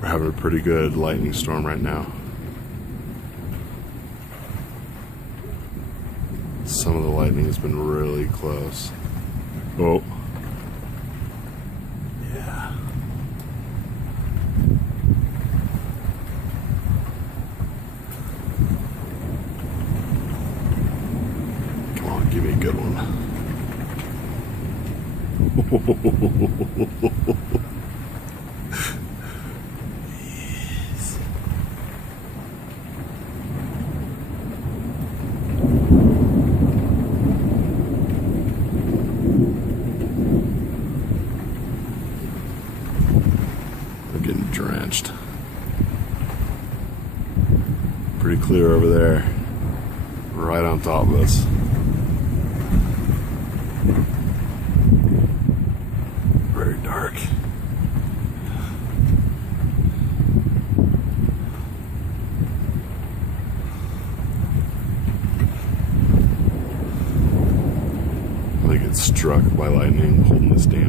We're having a pretty good lightning storm right now. Some of the lightning has been really close. Oh. Yeah. Come on, give me a good one. Yes. I'm getting drenched. Pretty clear over there, right on top of us. Very dark. I'm gonna get struck by lightning holding this damn